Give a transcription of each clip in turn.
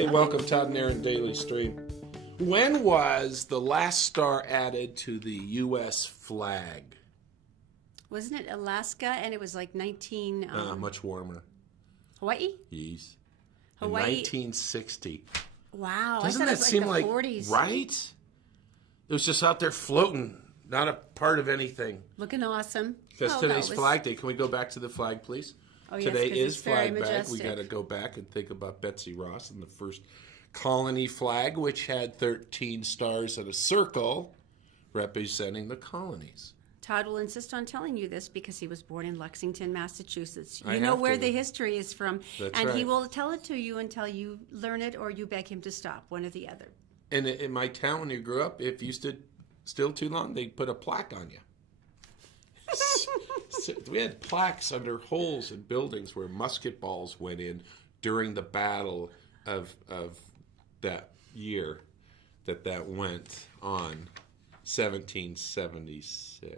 Hey, welcome, Todd and Erin Daily Stream. When was the last star added to the U.S. flag? Wasn't it Alaska? And it was like 19... much warmer. Hawaii? Yes. Hawaii? In 1960. Wow. Doesn't I that thought it was seem like the 40s. Right? It was just out there floating, not a part of anything. Looking awesome. Because today's Flag Day. Can we go back to the flag, please? Oh, yes, Today is it's very Flag Day. majestic. We got to go back and think about Betsy Ross and the first colony flag, which had 13 stars in a circle representing the colonies. Todd will insist on telling you this because he was born in Lexington, Massachusetts. I You know have where to. the history is from. That's and he right. will tell it to you until you learn it or you beg him to stop, one or the other. And in my town, when you grew up, if you stood still too long, they'd put a plaque on you. So we had plaques under holes in buildings where musket balls went in during the battle of that year that went on, 1776.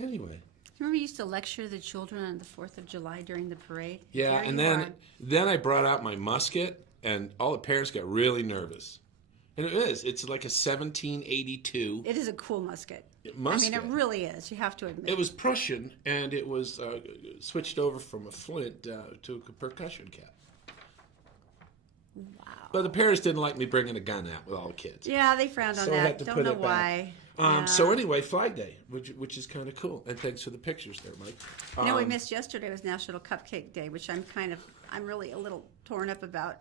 Anyway. Remember you used to lecture the children on the 4th of July during the parade? Yeah, There and you are. then I brought out my musket, and all the parents got really nervous. And it's like a 1782 It is a cool musket. musket. I mean, it really is. You have to admit. It was Prussian, and it was switched over from a flint to a percussion cap. Wow. But the parents didn't like me bringing a gun out with all the kids. Yeah, they frowned on So I had that. to Don't put know it back. why. So anyway, Flag Day, which is kind of cool. And thanks for the pictures there, Mike. You know, we missed yesterday was National Cupcake Day, which I'm really a little torn up about.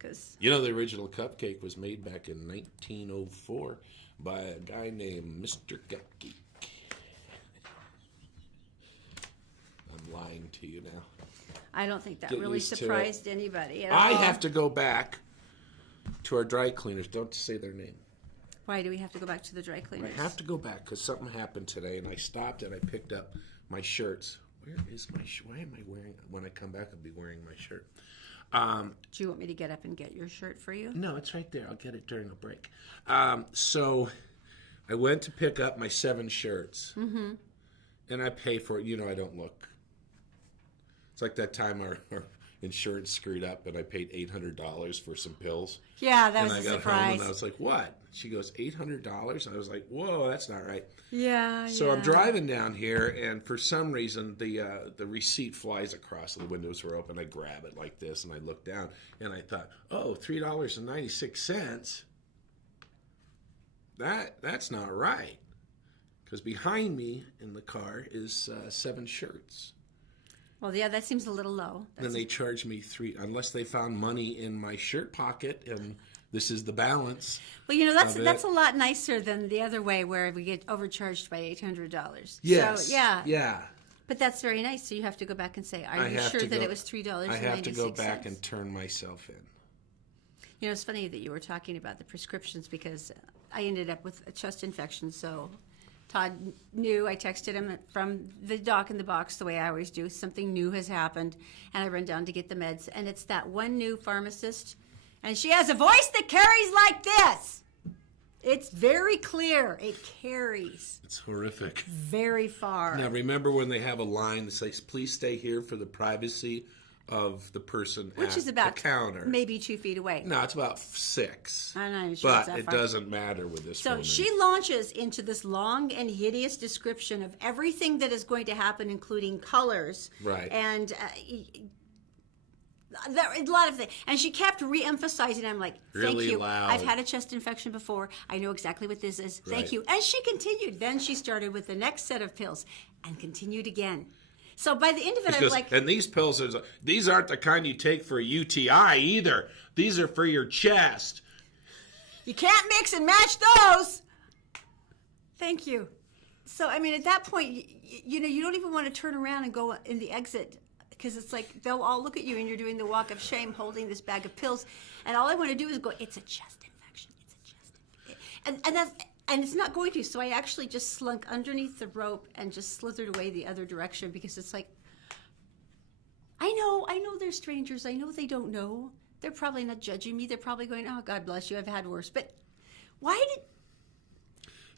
Cause You know, the original cupcake was made back in 1904 by a guy named Mr. Cupcake. I'm lying to you now. I don't think that Get really used to surprised anybody at I all. have to go back to our dry cleaners. Don't say their name. Why do we have to go back to the dry cleaners? I have to go back because something happened today, and I stopped and I picked up my shirts. Where is my shirt? Why am I wearing? When I come back, I'll be wearing my shirt. Do you want me to get up and get your shirt for you? No, it's right there. I'll get it during a break. So I went to pick up my 7 shirts, and I pay for it. You know, I don't look. It's like that time our insurance screwed up, and I paid $800 for some pills. Yeah, that And was I a got home, surprise. and I was like, "What?" She goes, $800. I was like, "Whoa, that's not right." Yeah. So I'm driving down here, and for some reason, the receipt flies across. The windows were open. I grab it like this, and I look down, and I thought, "Oh, $3.96. That's not right." Because behind me in the car is 7 shirts. Well, yeah, that seems a little low. Then they charged me $3, unless they found money in my shirt pocket, and this is the balance. Well, you know, that's a lot nicer than the other way where we get overcharged by $800. Yes. So, yeah. Yeah. But that's very nice. So you have to go back and say, I are you have sure to that go- it was $3.96? I have to go back and turn myself in. You know, it's funny that you were talking about the prescriptions because I ended up with a chest infection. So Todd knew. I texted him from the doc in the box the way I always do. Something new has happened. And I run down to get the meds. And it's that one new pharmacist. And she has a voice that carries like this. It's very clear. It carries It's horrific. very far. Now, remember when they have a line that says, "Please stay here for the privacy of the person Which at is about the counter"? maybe 2 feet away. No, it's about 6. I'm not even sure But it's that it far. doesn't matter with this So woman. she launches into this long and hideous description of everything that is going to happen, including colors. Right. And a lot of things. And she kept re-emphasizing. I'm like, thank Really you. loud. I've had a chest infection before. I know exactly what this is. Thank Right. you. And she continued. Then she started with the next set of pills and continued again. So by the end of it, I'm Because- like, and these pills, these aren't the kind you take for a UTI either. These are for your chest. you can't mix and match those. Thank you. So, I mean, at that point, you know, you don't even want to turn around and go in the exit because it's like they'll all look at you and you're doing the walk of shame holding this bag of pills. And all I want to do is go, it's a chest infection. It's a chest infection. And it's not going to. So I actually just slunk underneath the rope and just slithered away the other direction because it's like, I know they're strangers. I know they don't know. They're probably not judging me. They're probably going, oh, God bless you. I've had worse. But why did...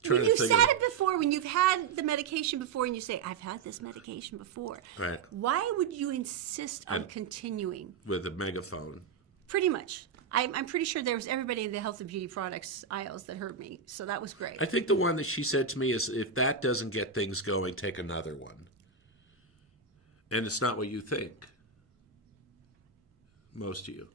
Trying when to you've think said of- it before, when you've had the medication before, and you say, "I've had this medication before," Right. why would you insist on And- continuing? with a megaphone. Pretty much. I'm pretty sure there was everybody in the health and beauty products aisles that heard me, so that was great. I think the one that she said to me is, if that doesn't get things going, take another one. And it's not what you think. Most of you.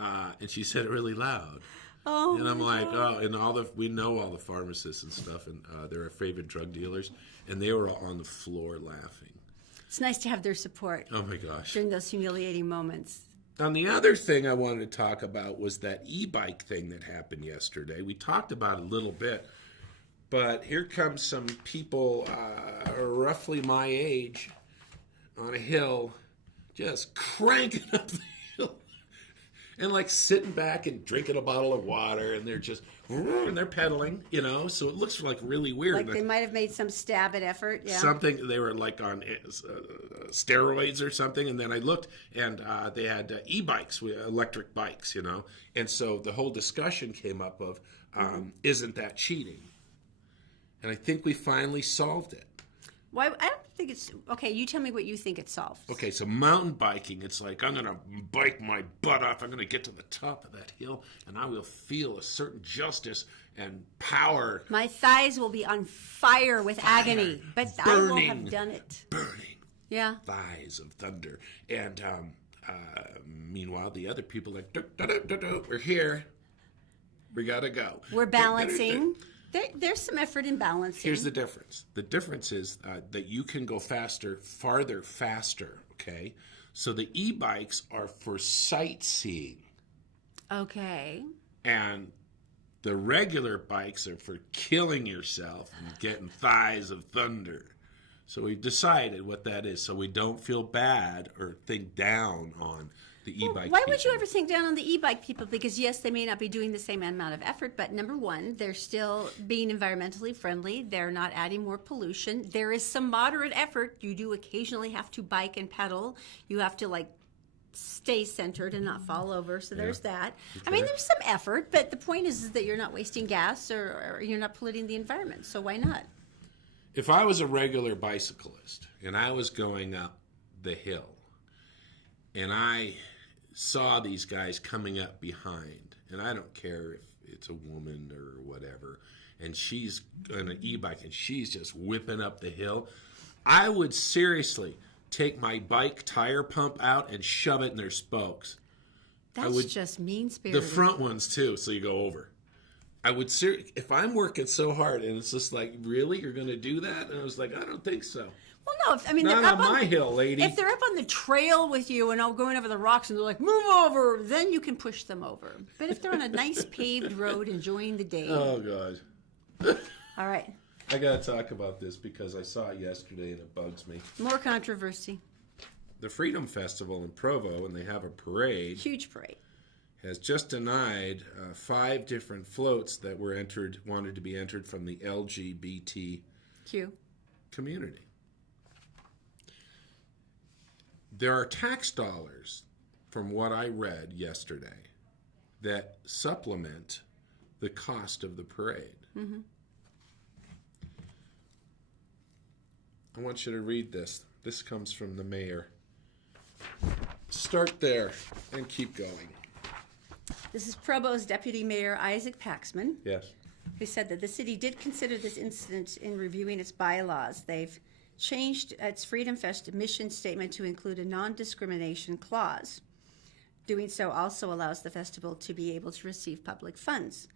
And she said it really loud. Oh, And I'm my like, God. oh, and we know all the pharmacists and stuff, and they're our favorite drug dealers, and they were all on the floor laughing. It's nice to have their support Oh my gosh. during those humiliating moments. And the other thing I wanted to talk about was that e-bike thing that happened yesterday. We talked about it a little bit, but here comes some people roughly my age on a hill, just cranking up the hill, and like sitting back and drinking a bottle of water, and they're just and they're pedaling, so it looks like really weird. Like they might have made some stab at effort. Yeah. Something, they were like on steroids or something, and then I looked, and they had e-bikes, electric bikes, and so the whole discussion came up of isn't that cheating? And I think we finally solved it. Why? I don't think it's okay. You tell me what you think it solves. Okay, so mountain biking, it's like, I'm going to bike my butt off. I'm going to get to the top of that hill, and I will feel a certain justice and power. My thighs will be on fire with agony, but I will have done it. Burning Yeah. thighs of thunder. And meanwhile, the other people are like, we're here. We got to go. We're balancing. There's some effort in balancing. Here's the difference. The difference is that you can go faster, okay? So the e-bikes are for sightseeing. Okay. And the regular bikes are for killing yourself and getting thighs of thunder. So we've decided what that is, so we don't feel bad or think down on the e-bike Why would you people. ever think down on the e-bike people? Because yes, they may not be doing the same amount of effort, but number one, they're still being environmentally friendly. They're not adding more pollution. There is some moderate effort. You do occasionally have to bike and pedal. You have to stay centered and not fall over. So there's that. I mean, there's some effort, but the point is that you're not wasting gas or you're not polluting the environment. So why not? If I was a regular bicyclist and I was going up the hill and I saw these guys coming up behind, and I don't care if it's a woman or whatever, and she's on an e-bike and she's just whipping up the hill, I would seriously take my bike tire pump out and shove it in their spokes. That's just mean-spirited. The front ones too, so you go over. I would if I'm working so hard and it's just like, really, you're going to do that? And I was like, I don't think so. Well, no, I mean, Not they're up on my hill, lady. If they're up on the trail with you and all going over the rocks and they're like, move over, then you can push them over. But if they're on a nice paved road enjoying the day. Oh, God. All right. I got to talk about this because I saw it yesterday and it bugs me. More controversy. The Freedom Festival in Provo, and they have a parade, Huge parade. has just denied 5 different floats that were wanted to be entered from the LGBT community. There are tax dollars, from what I read yesterday, that supplement the cost of the parade. Mm-hmm. I want you to read this. This comes from the mayor. Start there and keep going. This is Provo's Deputy Mayor Isaac Paxman, Yes. who said that the city did consider this incident in reviewing its bylaws. They've changed its Freedom Fest mission statement to include a non-discrimination clause. Doing so also allows the festival to be able to receive public funds.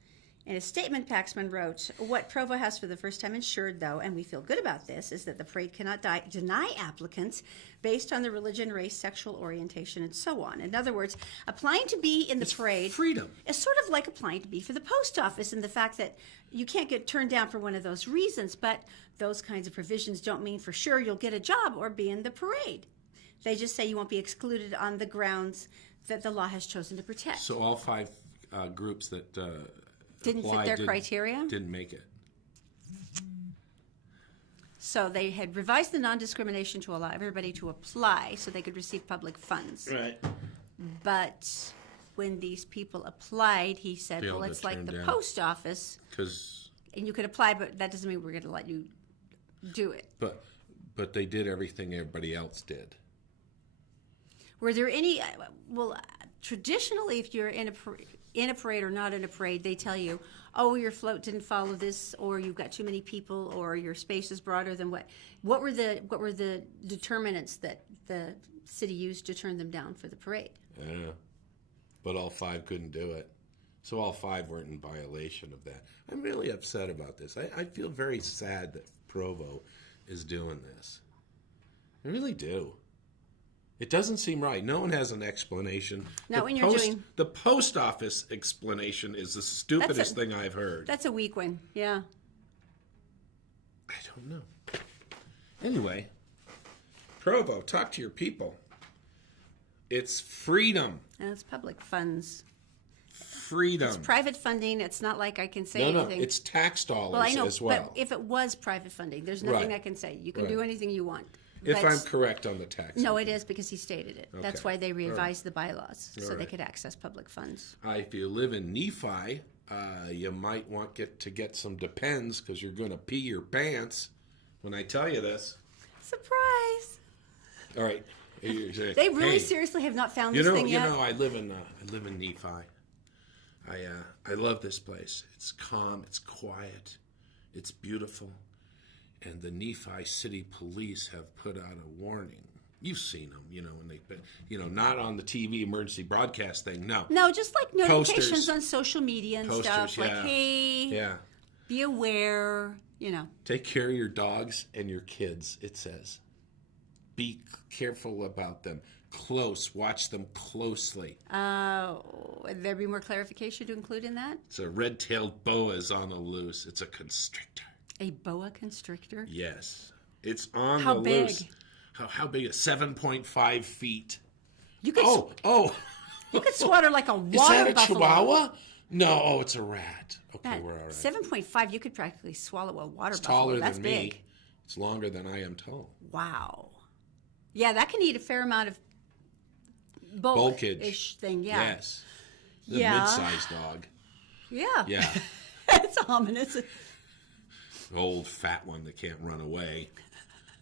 In a statement, Paxman wrote, "What Provo has for the first time ensured, though, and we feel good about this, is that the parade cannot deny applicants based on their religion, race, sexual orientation, and so on." In other words, applying to be in the parade freedom. is sort of like applying to be for the post office, in the fact that you can't get turned down for one of those reasons, but those kinds of provisions don't mean for sure you'll get a job or be in the parade. They just say you won't be excluded on the grounds that the law has chosen to protect. So all 5 groups that Didn't fit applied their criteria? Didn't make it. So they had revised the non-discrimination to allow everybody to apply so they could receive public funds. Right. But when these people applied, he said, Failed well, to it's like turn the down. post office. Because And you could apply, but that doesn't mean we're going to let you do it. But they did everything everybody else did. Were there any? Well, traditionally, if you're in a parade or not in a parade, they tell you, "Oh, your float didn't follow this, or you've got too many people, or your space is broader than what." What were the determinants that the city used to turn them down for the parade? Yeah, but all 5 couldn't do it, so all 5 weren't in violation of that. I'm really upset about this. I feel very sad that Provo is doing this. I really do. It doesn't seem right. No one has an explanation. Not when you're doing... The post office explanation is the stupidest thing I've heard. That's a weak one, yeah. I don't know. Anyway, Provo, talk to your people. It's freedom. And it's public funds. Freedom. It's private funding. It's not like I can say anything. No, it's tax dollars well, I know, as well. But if it was private funding, there's nothing I can say. You can do anything you want. If I'm correct on the tax. No, it is because he stated it. Okay. That's why they revised the bylaws, so they could access public funds. If you live in Nephi, you might want to get some Depends because you're going to pee your pants when I tell you this. Surprise! All right. They really seriously have not found this thing yet. You know, I live in Nephi. I love this place. It's calm. It's quiet. It's beautiful. And the Nephi City Police have put out a warning. You've seen them, and they've been, not on the TV emergency broadcast thing. No, just like notifications on social media and stuff. Yeah. Like, hey, be aware. Take care of your dogs and your kids. It says, be careful about them. Close. Watch them closely. Would there be more clarification to include in that? It's a red-tailed boa is on the loose. It's a constrictor. A boa constrictor? Yes. It's on the loose. Big? How big? 7.5 feet. You could you could swatter like a water buffalo. Is that a buffalo. Chihuahua? No, it's a rat. Okay, we're all right. 7.5, you could practically swallow a water it's buffalo. Taller That's than big. Me. It's longer than I am tall. Wow. Yeah, that can eat a fair amount of bulk-ish thing. Yeah. Yes. The mid-sized dog. Yeah. Yeah. It's ominous. Old fat one that can't run away.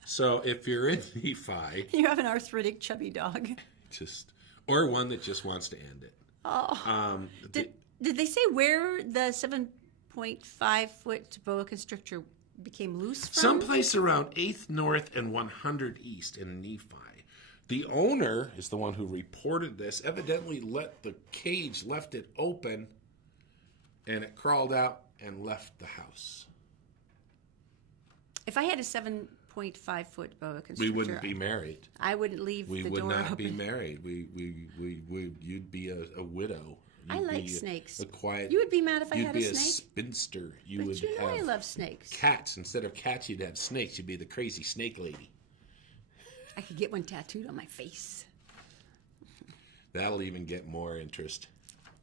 So if you're in Nephi, you have an arthritic chubby dog. Or one that just wants to end it. Oh. Did they say where the 7.5 foot boa constrictor became loose from? Someplace around 8th North and 100 East in Nephi. The owner is the one who reported this. Evidently left it open, and it crawled out and left the house. If I had a 7.5 foot boa constrictor, we wouldn't be married. I wouldn't leave the door open. We would not be married. You'd be a widow. I like snakes. A quiet. You would be mad if I had a snake? You'd be a spinster. But you know I love snakes. Cats. Instead of cats, you'd have snakes. You'd be the crazy snake lady. I could get one tattooed on my face. That'll even get more interest.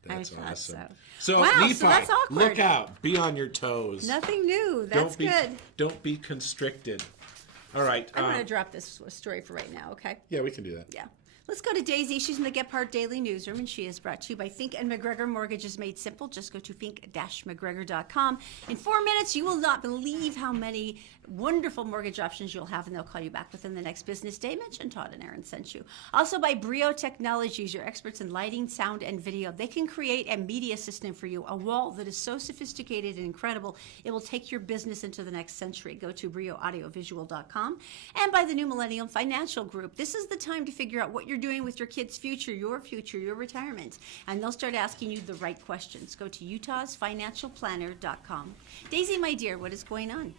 That's awesome. So wow, Nephi, so that's awkward. Look out. Be on your toes. Nothing new. That's good. Don't be constricted. All right. I'm going to drop this story for right now, okay? Yeah, we can do that. Yeah. Let's go to Daisy. She's in the Gephardt Daily Newsroom, and she is brought to you by Fink & McGregor. Mortgage is made simple. Just go to fink-mcgregor.com. In 4 minutes, you will not believe how many wonderful mortgage options you'll have, and they'll call you back within the next business day. Mention Todd and Erin sent you. Also by Brio Technologies, your experts in lighting, sound, and video. They can create a media system for you, a wall that is so sophisticated and incredible, it will take your business into the next century. Go to brioaudiovisual.com. And by the New Millennium Financial Group. This is the time to figure out what you're doing with your kids' future, your retirement. And they'll start asking you the right questions. Go to utahsfinancialplanner.com. Daisy, my dear, what is going on?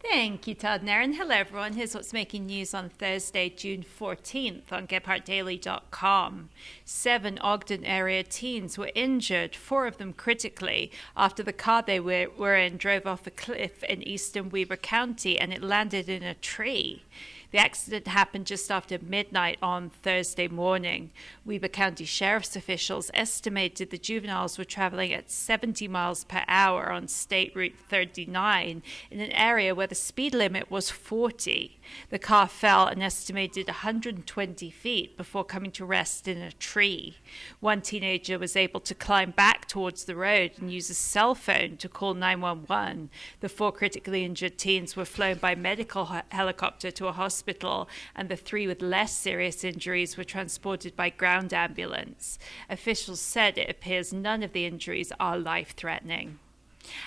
Thank you, Todd and Erin. Hello, everyone. Here's what's making news on Thursday, June 14th on GephartDaily.com. 7 Ogden area teens were injured, 4 of them critically, after the car they were in drove off a cliff in eastern Weber County and it landed in a tree. The accident happened just after midnight on Thursday morning. Weber County Sheriff's officials estimated the juveniles were traveling at 70 miles per hour on State Route 39 in an area where the speed limit was 40. The car fell an estimated 120 feet before coming to rest in a tree. One teenager was able to climb back towards the road and use a cell phone to call 911. The 4 critically injured teens were flown by medical helicopter to a hospital, and the 3 with less serious injuries were transported by ground ambulance. Officials said it appears none of the injuries are life-threatening.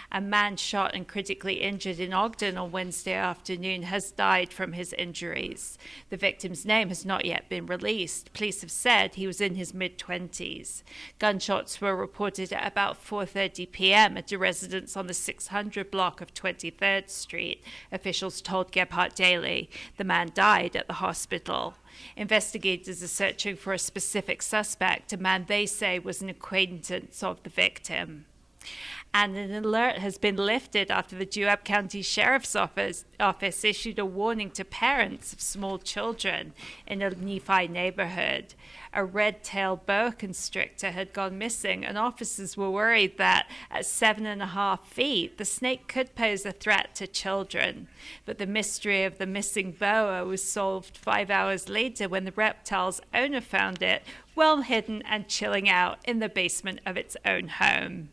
A man shot and critically injured in Ogden on Wednesday afternoon has died from his injuries. The victim's name has not yet been released. Police have said he was in his mid-20s. Gunshots were reported at about 4:30 p.m. at a residence on the 600 block of 23rd Street, officials told Gebhardt Daily. The man died at the hospital. Investigators are searching for a specific suspect, a man they say was an acquaintance of the victim. And an alert has been lifted after the DeKalb County Sheriff's Office issued a warning to parents of small children in a Nephi neighborhood. A red-tailed boa constrictor had gone missing, and officers were worried that at 7.5 feet, the snake could pose a threat to children. But the mystery of the missing boa was solved 5 hours later when the reptile's owner found it well hidden and chilling out in the basement of its own home.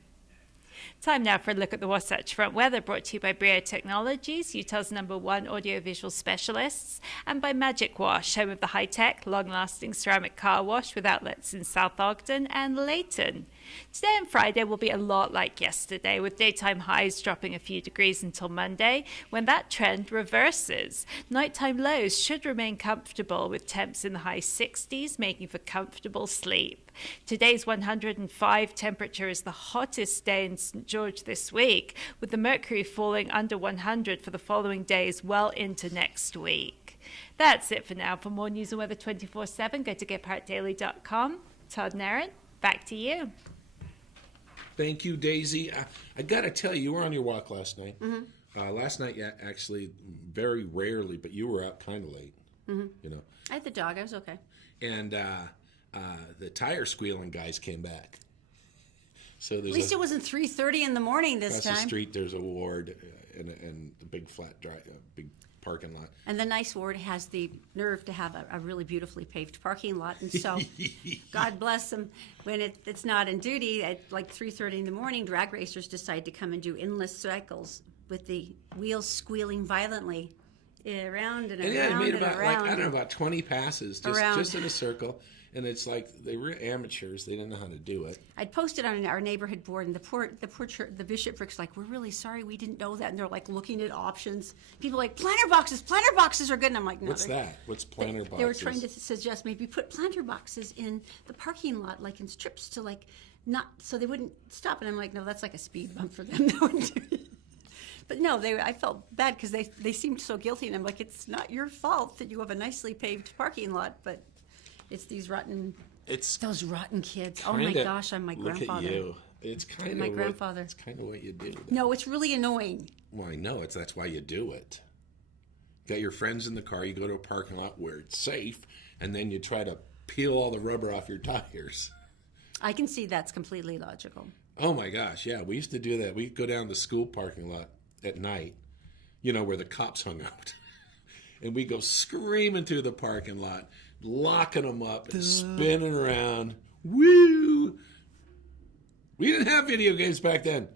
Time now for a look at the Wasatch Front weather, brought to you by Brio Technologies, Utah's #1 audiovisual specialists, and by Magic Wash, home of the high-tech, long-lasting ceramic car wash with outlets in South Ogden and Layton. Today and Friday will be a lot like yesterday, with daytime highs dropping a few degrees until Monday, when that trend reverses. Nighttime lows should remain comfortable, with temps in the high 60s, making for comfortable sleep. Today's 105 temperature is the hottest day in St. George this week, with the mercury falling under 100 for the following days well into next week. That's it for now. For more news and weather 24/7, go to GephartDaily.com. Todd and Erin, back to you. Thank you, Daisy. I got to tell you, you were on your walk last night. Last night, yeah, actually, very rarely, but you were out kind of late. You know. I had the dog. I was okay. And the tire squealing guys came back. So there's At least it wasn't 3:30 in the morning this across time. the street, there's a ward and a big flat big parking lot. And the nice ward has the nerve to have a really beautifully paved parking lot. And so, God bless them, when it's not in duty, at like 3:30 in the morning, drag racers decide to come and do endless cycles with the wheels squealing violently around and around Yeah, it made and about, around. like, I don't know, about 20 passes just in a circle. And it's like they were amateurs. They didn't know how to do it. I'd posted on our neighborhood board, and the poor church, the bishopric's like, we're really sorry, we didn't know that. And they're like looking at options. People are like, planter boxes are good. And I'm like, no. What's that? What's planter boxes? They were trying to suggest maybe put planter boxes in the parking lot, like in strips, to like not, so they wouldn't stop. And I'm like, no, that's like a speed bump for them. But no, I felt bad because they seemed so guilty. And I'm like, it's not your fault that you have a nicely paved parking lot, but it's these those rotten kids. Oh my gosh, I'm my grandfather. Look at you. It's kind of my grandfather. It's kind of what you do. No, it's really annoying. Well, I know that's why you do it. Got your friends in the car. You go to a parking lot where it's safe, and then you try to peel all the rubber off your tires. I can see that's completely logical. Oh my gosh, yeah. We used to do that. We'd go down the school parking lot at night, where the cops hung out, and we go screaming through the parking lot, locking them up and spinning around. Woo! We didn't have video games back then.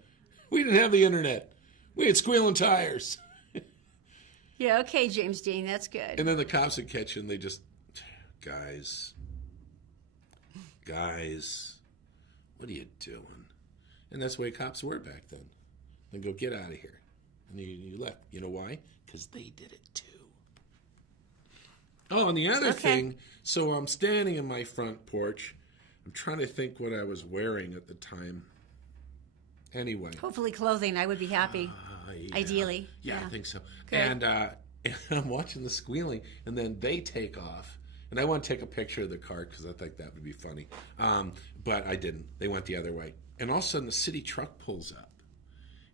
We didn't have the internet. We had squealing tires. Yeah, okay, James Dean, that's good. And then the cops would catch you and they just, guys, what are you doing? And that's the way cops were back then. They go, get out of here. And you left. You know why? Because they did it too. Oh, and the other thing, so I'm standing in my front porch. I'm trying to think what I was wearing at the time. Anyway. Hopefully clothing. I would be happy. Yeah. Ideally. Yeah, I think so. Good. And I'm watching the squealing, and then they take off. And I want to take a picture of the car because I think that would be funny. But I didn't. They went the other way. And all of a sudden, the city truck pulls up.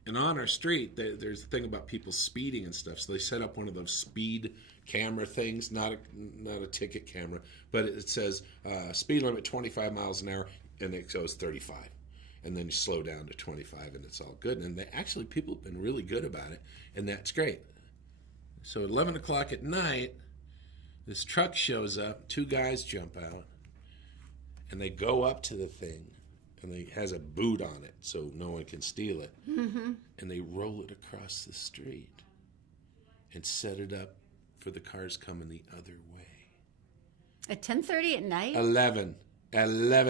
And on our street, there's a thing about people speeding and stuff. So they set up one of those speed camera things, not a ticket camera, but it says speed limit 25 miles an hour, and it goes 35. And then you slow down to 25, and it's all good. And people have been really good about it, and that's great. So at 11 o'clock at night, this truck shows up, 2 guys jump out, and they go up to the thing, and it has a boot on it so no one can steal it. Mm-hmm. And they roll it across the street and set it up for the cars coming the other way. At 10:30 at night? 11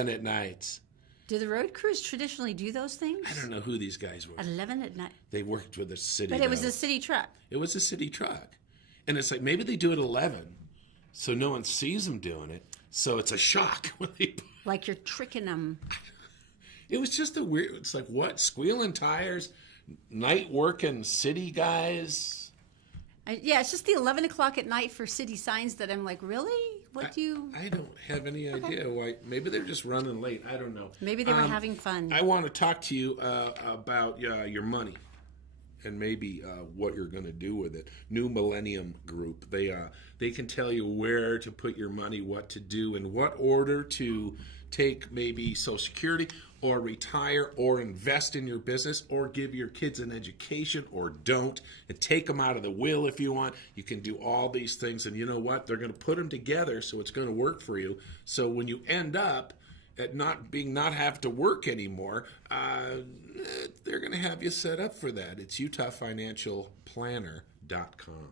at night. Do the road crews traditionally do those things? I don't know who these guys were. At 11 at night? They worked with a city. But it was a city truck. It was a city truck. And it's like, maybe they do it at 11 so no one sees them doing it. So it's a shock when they... Like you're tricking them. It was just a weird... It's like, what? Squealing tires? Night working city guys? Yeah, it's just the 11 o'clock at night for city signs that I'm like, really? What do you... I don't have any idea why. Maybe they're just running late. I don't know. Maybe they were having fun. I want to talk to you about your money and maybe what you're going to do with it. New Millennium Group. They can tell you where to put your money, what to do, in what order to take maybe Social Security or retire or invest in your business or give your kids an education or don't, and take them out of the will if you want. You can do all these things, and you know what? They're going to put them together so it's going to work for you. So when you end up at not have to work anymore, they're going to have you set up for that. It's UtahFinancialPlanner.com.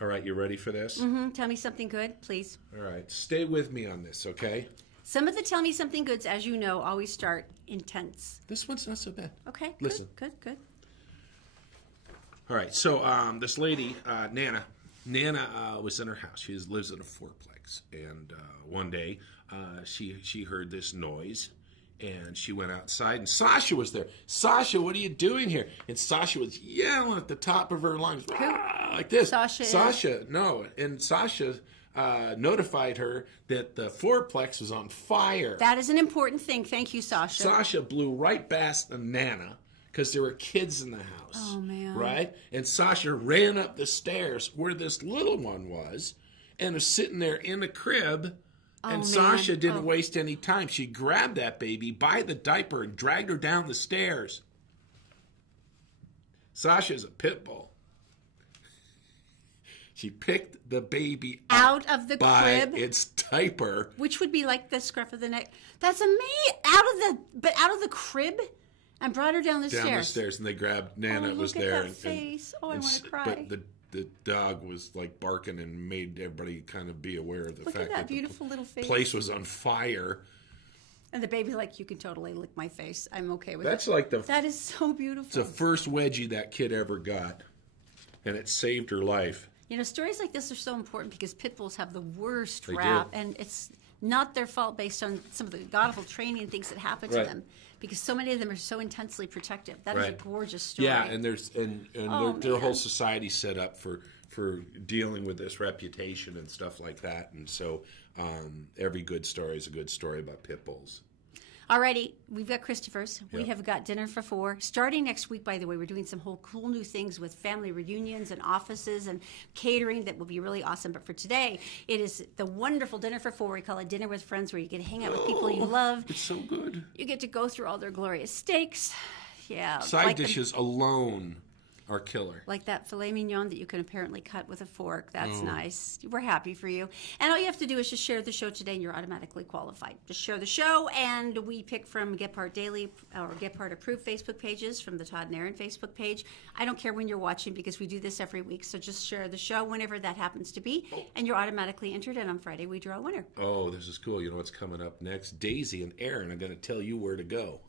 All right, you ready for this? Mm-hmm. Tell me something good, please. All right, stay with me on this, okay? Some of the Tell Me Something Goods, as you know, always start intense. This one's not so bad. Okay, listen. Good. All right, so this lady, Nana was in her house. She lives in a fourplex, and one day she heard this noise, and she went outside, and Sasha was there. Sasha, what are you doing here? And Sasha was yelling at the top of her lungs, like this. Sasha, no, and Sasha notified her that the fourplex was on fire. That is an important thing. Thank you, Sasha. Sasha blew right past Nana because there were kids in the house. Oh, man. Right? And Sasha ran up the stairs where this little one was and was sitting there in the crib. And Sasha didn't waste any time. She grabbed that baby by the diaper and dragged her down the stairs. Sasha's a pit bull. She picked the baby out of the crib, its diaper, which would be like the scruff of the neck. That's amazing. Out of the crib, and brought her down the stairs. And they grabbed Nana. Look was at there. That face. I want to cry. But the dog was like barking and made everybody kind of be aware of the fact that beautiful little face. Place was on fire. And the baby, like, you can totally lick my face. I'm okay with That's it. like that is so beautiful. It's the first wedgie that kid ever got, and it saved her life. You know, stories like this are so important because pit bulls have the worst rap, and it's not their fault based on some of the god-awful training and things that happen to them, because so many of them are so intensely protective. That is a gorgeous story. Yeah, and their whole society set up for dealing with this reputation and stuff like that, and so every good story is a good story about pit bulls. Alrighty, we've got Christopher's. We have got dinner for 4. Starting next week, by the way, we're doing some whole cool new things with family reunions and offices and catering that will be really awesome. But for today, it is the wonderful dinner for 4. We call it Dinner with Friends, where you get to hang out with people you love. It's so good. You get to go through all their glorious steaks. Yeah. Side dishes alone are killer. Like that filet mignon that you can apparently cut with a fork. That's nice. We're happy for you. And all you have to do is just share the show today and you're automatically qualified. Just share the show, and we pick from Get Part Daily or Get Part Approved Facebook pages, from the Todd and Erin Facebook page. I don't care when you're watching because we do this every week. So just share the show whenever that happens to be, and you're automatically entered. And on Friday, we draw a winner. Oh, this is cool. You know what's coming up next? Daisy and Erin are going to tell you where to go.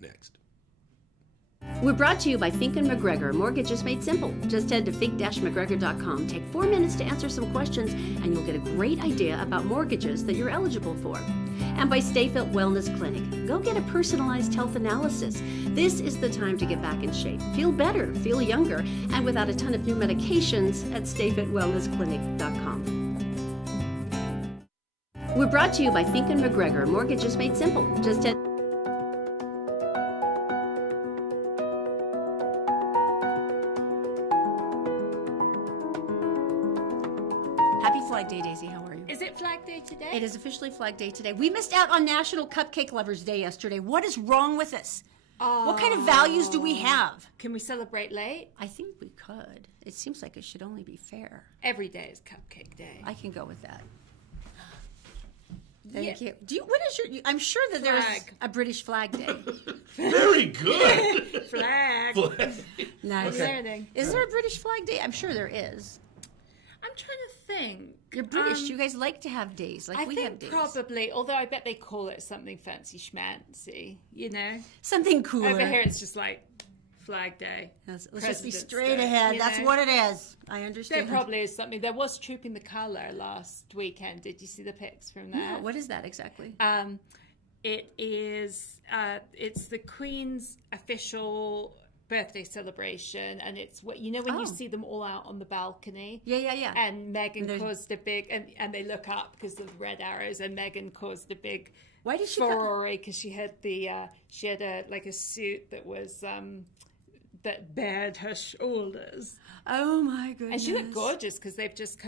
Next. We're brought to you by Fink & McGregor. Mortgages made simple. Just head to fink-mcgregor.com. Take 4 minutes to answer some questions, and you'll get a great idea about mortgages that you're eligible for. And by Stay Fit Wellness Clinic. Go get a personalized health analysis. This is the time to get back in shape. Feel better, feel younger, and without a ton of new medications at stayfitwellnessclinic.com. We're brought to you by Fink & McGregor. Mortgages made simple. Just head... Hey, Daisy, how are you? Is it Flag Day today? It is officially Flag Day today. We missed out on National Cupcake Lovers Day yesterday. What is wrong with us? What kind of values do we have? Can we celebrate late? I think we could. It seems like it should only be fair. Every day is Cupcake Day. I can go with that. Thank you. What is your? I'm sure that there's Flag. a British Flag Day. Very good. Flag. Nice. Learning. Is there a British Flag Day? I'm sure there is. I'm trying to think. You're British. You guys like to have days like I we think have days. probably, although I bet they call it something fancy schmancy, you know? Something cooler. Over here it's just like Flag Day. Let's just be President's straight Day, ahead. you That's know? what it is. I There understand. probably is something. There was Trooping the Colour last weekend. Did you see the pics from that? No, what is that exactly? It is, it's the Queen's official birthday celebration, and it's what, you know, when you see them all out on the balcony. Yeah. And Meghan there's- caused a big, and they look up because of the red arrows, and Meghan caused a big Why did she? furore because she had a suit that was that bared her shoulders, Oh my goodness. and she looked gorgeous because they've just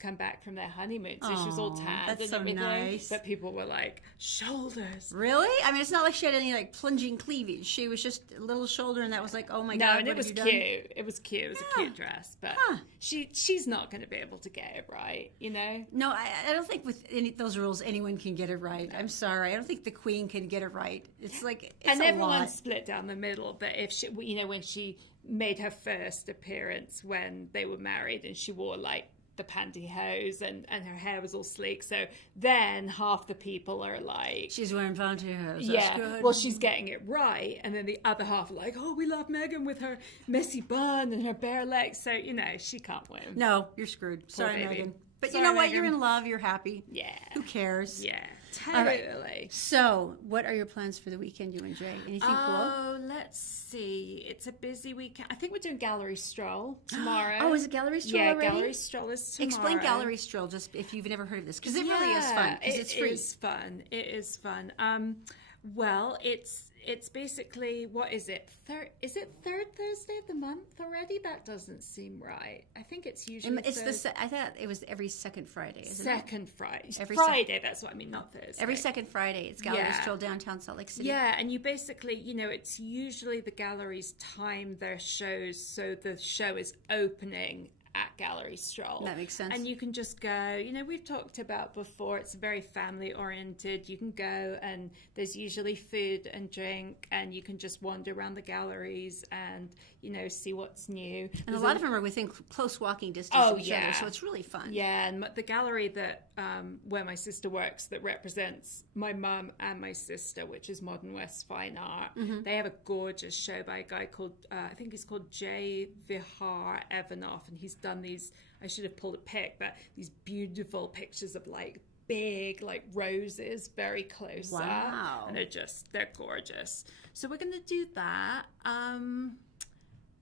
come back from their honeymoon, so she was all Aw, tanned that's and so everything. nice. But people were like, shoulders. Really? I mean, it's not like she had any like plunging cleavage. She was just a little shoulder, and that was like, oh my No, god. and what it was have you cute. done? It was cute. It was a cute dress, but she's not going to be able to get it right, you know. No, I don't think with those rules anyone can get it right. I'm sorry. I don't think the Queen can get it right. It's like it's And a everyone's lot. split down the middle. But if she, you know, when she made her first appearance when they were married, and she wore like the pantyhose and her hair was all sleek, so then half the people are like, She's wearing pantyhose. That's yeah, good. well, she's getting it right, and then the other half are like, oh, we love Meghan with her messy bun and her bare legs, so you know she can't win. No, you're screwed. Sorry, baby. Megan. But Sorry, you know what? Megan. You're in love. You're happy. Yeah, Who cares? yeah, All right. totally. So, what are your plans for the weekend, you and Jay? Anything cool? Oh, let's see. It's a busy weekend. I think we're doing gallery stroll tomorrow. Oh, is it gallery stroll Yeah, already? gallery stroll is tomorrow. Explain gallery stroll, just if you've never heard of this, because it really is fun. Because it's free. It is fun. It is fun. Well, it's basically, what is it? Is it third Thursday of the month already? That doesn't seem right. I think it's usually It's I thought it was every second Friday, isn't it? second Friday. Every Friday, that's what I mean, not Thursday. Every second Friday, it's gallery Yeah. stroll downtown Salt Lake City. Yeah, and you basically, you know, it's usually the galleries time their shows so the show is opening at Gallery Stroll. That makes sense. And you can just go, you know, we've talked about before, it's very family oriented. You can go and there's usually food and drink, and you can just wander around the galleries and, you know, see what's new. And There's a lot of them are within close walking distance Oh, of each yeah. other, so it's really fun. Yeah, and the gallery that where my sister works that represents my mum and my sister, which is Modern West Fine Art, they have a gorgeous show by a guy called, I think he's called Jay Vihar Evanoff, and he's done these, I should have pulled a pic, but these beautiful pictures of like big like roses very close Wow. up, and they're gorgeous. So we're gonna do that.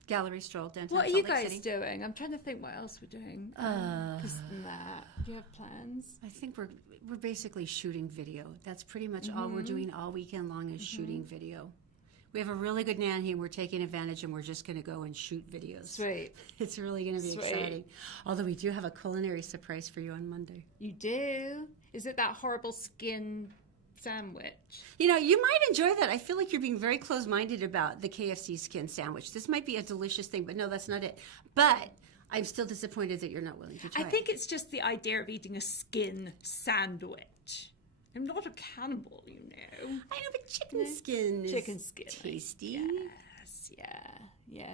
Gallery stroll downtown What are Salt you Lake guys City. doing? I'm trying to think what else we're doing. Do you have plans? I think we're basically shooting video. That's pretty much all we're doing all weekend long is shooting video. We have a really good nanny, and we're taking advantage, and we're just going to go and shoot videos. Sweet. It's really going to be Sweet. exciting. Although we do have a culinary surprise for you on Monday. You do? Is it that horrible skin sandwich? You know, you might enjoy that. I feel like you're being very close-minded about the KFC skin sandwich. This might be a delicious thing, but no, that's not it. But I'm still disappointed that you're not willing to try I think it's just the idea of eating a skin sandwich. I'm not a cannibal, you know. I know, but chicken skin is Chicken skin. tasty. Yes, yeah.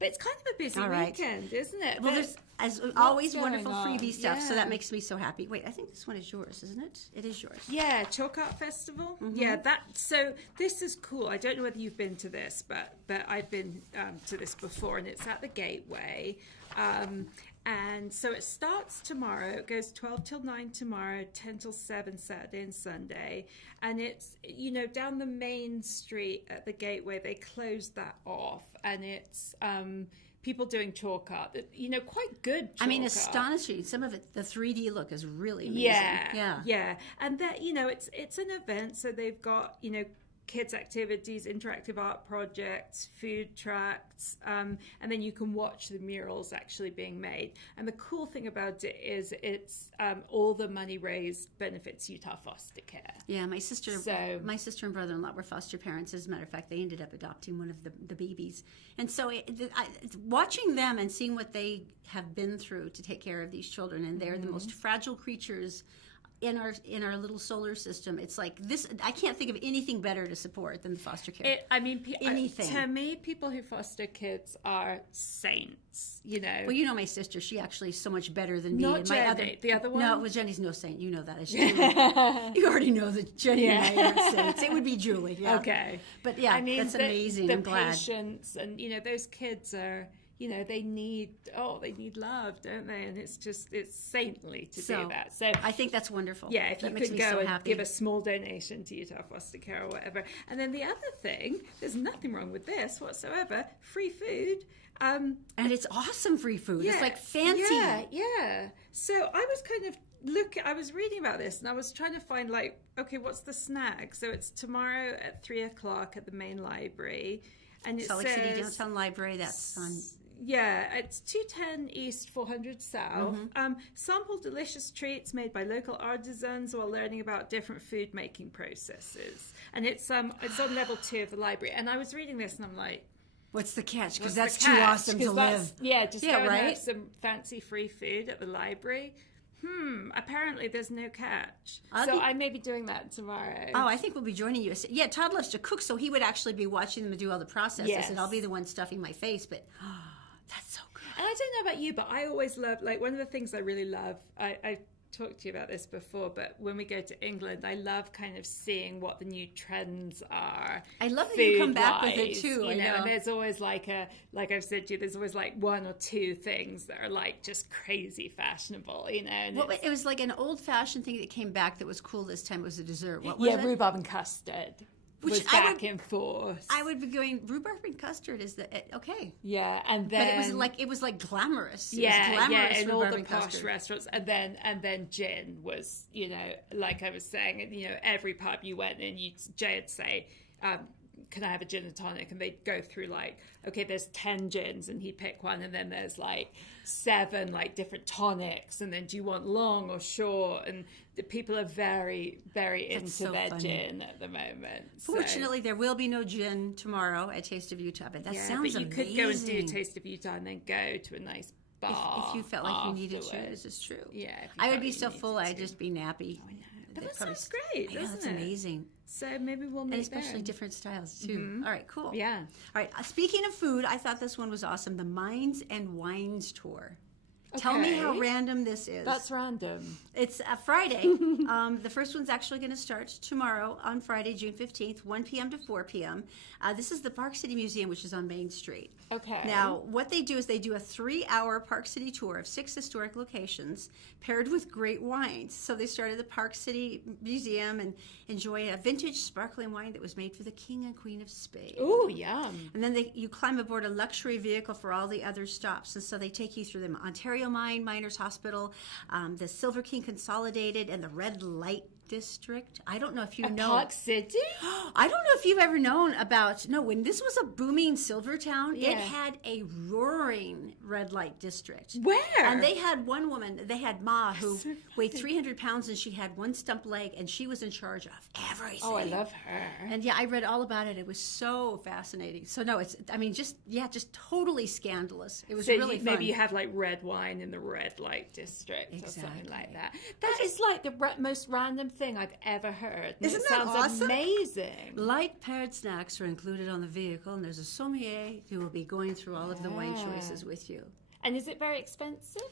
But it's kind of a busy All right. weekend, isn't it? Well, there's, as always, going wonderful on? freebie stuff, so Yeah. that makes me so happy. Wait, I think this one is yours, isn't it? It is yours. Yeah, Chalk Art Festival. Yeah, so this is cool. I don't know whether you've been to this, but I've been to this before, and it's at the Gateway. And so it starts tomorrow. It goes 12 till 9 tomorrow, 10 till 7 Saturday and Sunday. And it's, you know, down the main street at the Gateway, they closed that off. And it's people doing chalk art, you know, quite good chalk I mean, art. astonishing. Some of it, the 3D look is really amazing. Yeah. And that, you know, it's an event, so they've got, you know, kids activities, interactive art projects, food tracks, and then you can watch the murals actually being made. And the cool thing about it is it's all the money raised benefits Utah foster care. Yeah, my sister and brother-in-law were foster parents. As a matter of fact, they ended up adopting one of the babies. And so watching them and seeing what they have been through to take care of these children, and they're the most fragile creatures in our little solar system. It's like this. I can't think of anything better to support than the foster care. Anything. To me, people who foster kids are saints. Well, my sister. She actually is so much better than me. Not Jenny, the other one. No, well, Jenny's no saint. You know that. You already know that Jenny and I aren't saints. It would be Julie. Yeah. Okay. But yeah, that's amazing. The I'm glad. patience and those kids are. They need love, don't they? And it's saintly to do that. So I think that's wonderful. Yeah, if that you could go and happy. give a small donation to Utah Foster Care or whatever. And then the other thing, there's nothing wrong with this whatsoever, free food. And it's awesome free food. Yeah, it's like fancy. Yeah. So I was kind of I was reading about this and I was trying to find okay, what's the snag? So it's tomorrow at 3:00 at the main library. And it Salt Lake City Downtown Library, that's on... Yeah, it's 210 East, 400 South. Sample delicious treats made by local artisans while learning about different food making processes. And it's on level 2 of the library. And I was reading this and I'm like, what's the catch? Because that's too awesome to live. Yeah, just go and have some fancy free food at the library. Apparently there's no catch. I may be doing that tomorrow. Oh, I think we'll be joining you. Yeah, Todd loves to cook, so he would actually be watching them do all the processes, yes. And I'll be the one stuffing my face, but that's so good. And I don't know about you, but I always love, one of the things I really love, I talked to you about this before, but when we go to England, I love kind of seeing what the new trends are. I love that you come back with it too. I know. And there's always like I've said to you, there's always one or two things that are just crazy fashionable, And well, it was like an old-fashioned thing that came back that was cool this time. It was a dessert. What was it? Rhubarb and custard. Which was back in force. I would be going, rhubarb and custard is okay. Yeah, and then but it was like glamorous. It was glamorous in all the posh restaurants, and then gin was, like I was saying, every pub you went in, Jay'd say, can I have a gin and tonic? And they'd go through okay, there's 10 gins, and he'd pick one, and then there's 7 different tonics, and then do you want long or short? And the people are very, very into their gin at the moment. Fortunately, there will be no gin tomorrow at Taste of Utah, but that sounds amazing. But you could go and do Taste of Utah and then go to a nice bar. If you felt like you needed to, this is true. Yeah, I would be so full, I'd just be nappy. Oh, I know. But that sounds great, doesn't it? That's amazing. So maybe we'll make and especially different styles too. Mm-hmm. All right, cool. Yeah. All right. Speaking of food, I thought this one was awesome. The Mines and Wines Tour. Tell me how random this is. That's random. It's a Friday. The first one's actually going to start tomorrow on Friday, June 15th, 1 p.m. to 4 p.m. This is the Park City Museum, which is on Main Street. Okay. Now, what they do is they do a 3-hour Park City tour of 6 historic locations paired with great wines. So they start at the Park City Museum and enjoy a vintage sparkling wine that was made for the King and Queen of Spain. Ooh, yum. And then you climb aboard a luxury vehicle for all the other stops. And so they take you through the Ontario Mine, Miners Hospital, the Silver King Consolidated, and the Red Light District. I don't know if you know. Park City? I don't know if you've ever known about. No, when this was a booming silver town, it had a roaring red light district. Where? And they had one woman, they had Ma, who weighed 300 pounds and she had one stump leg and she was in charge of everything. Oh, I love her. And I read all about it. It was so fascinating. So no, just totally scandalous. It was really fun. Maybe you have red wine in the red light district or something like that. That is the most random thing I've ever heard. Isn't it that sounds awesome? Amazing. Light paired snacks are included on the vehicle, and there's a sommelier who will be going through all of the wine choices with you. And is it very expensive?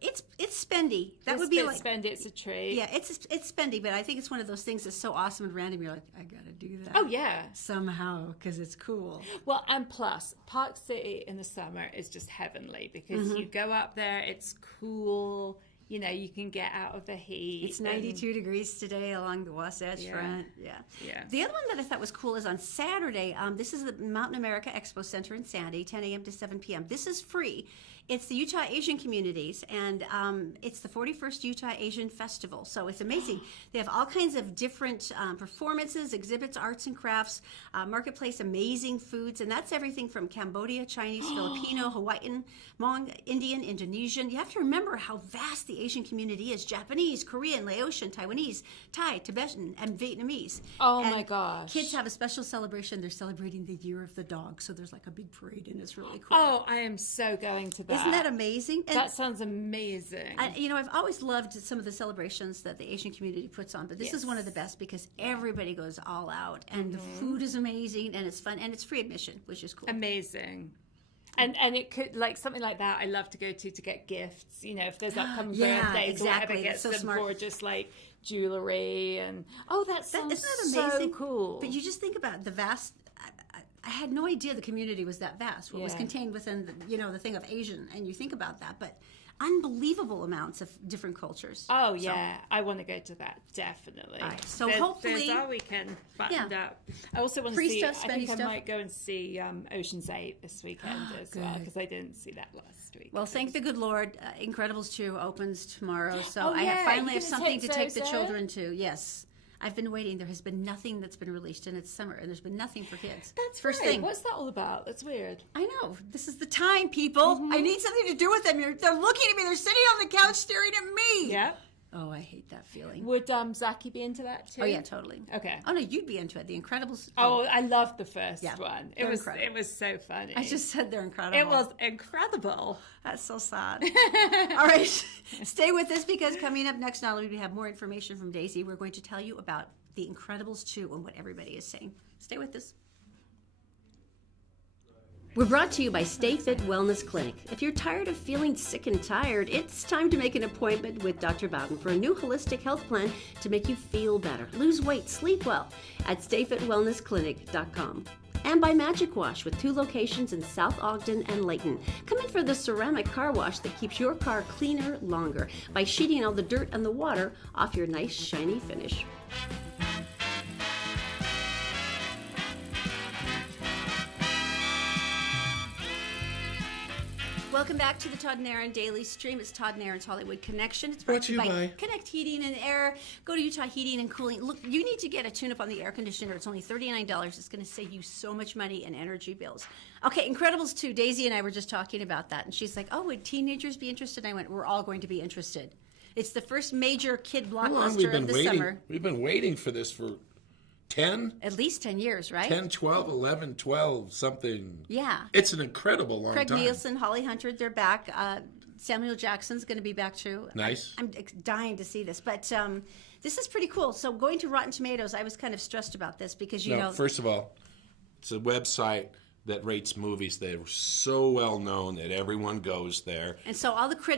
It's spendy. That would be spendy. It's a treat. Yeah, it's spendy, but I think it's one of those things that's so awesome and random. You're like, I gotta do that. Oh yeah, somehow because it's cool. Well, and plus, Park City in the summer is just heavenly because you go up there. It's cool. You can get out of the heat. It's 92 degrees today along the Wasatch Front. Yeah. The other one that I thought was cool is on Saturday. This is the Mountain America Expo Center in Sandy, 10 a.m. to 7 p.m. This is free. It's the Utah Asian Communities, and it's the 41st Utah Asian Festival. So it's amazing. They have all kinds of different performances, exhibits, arts and crafts, marketplace, amazing foods, and that's everything from Cambodia, Chinese, Filipino, Hawaiian, Hmong, Indian, Indonesian. You have to remember how vast the Asian community is. Japanese, Korean, Laotian, Taiwanese, Thai, Tibetan, and Vietnamese. Oh and my gosh. Kids have a special celebration. They're celebrating the Year of the Dog, so there's like a big parade, and it's really cool. Oh, I am so going to that. Isn't that amazing? And That sounds amazing. I've always loved some of the celebrations that the Asian community puts on, but this is one of the best because everybody goes all out, and the food is amazing, and it's fun, and it's free admission, which is cool. Amazing. And it could, like, something like that I love to go to get gifts, you know, if there's upcoming Yeah, birthdays exactly. or whatever, get That's so some smart. gorgeous, like, jewelry and, that sounds Isn't that amazing? so cool. But you just think about the vast. I had no idea the community was that vast. What was Yeah. contained within the thing of Asian, and you think about that, but unbelievable amounts of different cultures. Oh, yeah. I want to go to that, definitely. All right, so there's hopefully- our weekend buttoned Yeah. up. I also want to Free see, stuff, I think spendy I stuff. might go and see Ocean's 8 this weekend as well, because I didn't see that last week. Well, thank the good Lord. Incredibles 2 opens tomorrow, so Oh, I yeah. finally You have gonna something take to take the those, children to. Yes. I've been waiting. There has been nothing that's been released, and it's summer, and there's been nothing for kids. That's first right. thing. What's that all about? That's weird. I know. This is the time, people. I need something to do with them. They're looking at me. They're sitting on the couch staring at me. Yeah. Oh, I hate that feeling. Would Zaki be into that too? Oh, yeah, totally. Okay. Oh, no, you'd be into it. The Incredibles. Oh, I loved the first Yeah, one. they're incredible. It was so funny. I just said they're incredible. It was incredible. That's so sad. All right. Stay with us because coming up next, not only do we have more information from Daisy, we're going to tell you about The Incredibles 2 and what everybody is saying. Stay with us. We're brought to you by Stay Fit Wellness Clinic. If you're tired of feeling sick and tired, it's time to make an appointment with Dr. Bowden for a new holistic health plan to make you feel better, lose weight, sleep well at stayfitwellnessclinic.com. And by Magic Wash with 2 locations in South Ogden and Layton. Come in for the ceramic car wash that keeps your car cleaner longer by sheeting all the dirt and the water off your nice shiny finish. Welcome back to the Todd and Erin Daily Stream. It's Todd and Erin's Hollywood Connection. It's brought to you by Connect Heating and Air. Go to Utah Heating and Cooling. Look, you need to get a tune-up on the air conditioner. It's only $39. It's going to save you so much money in energy bills. Okay, Incredibles 2. Daisy and I were just talking about that, and she's like, oh, would teenagers be interested? And I went, we're all going to be interested. It's the first major kid blockbuster of the summer. We've been waiting for this for 10? At least 10 years, right? 10, 12, 11, 12, something. Yeah. It's an incredible long Craig time. Nielsen, Holly Hunter, they're back. Samuel Jackson's going to be back too. Nice. I'm dying to see this, but this is pretty cool. So going to Rotten Tomatoes, I was kind of stressed about this because you know. First of all, it's a website that rates movies. They're so well known that everyone goes there. And so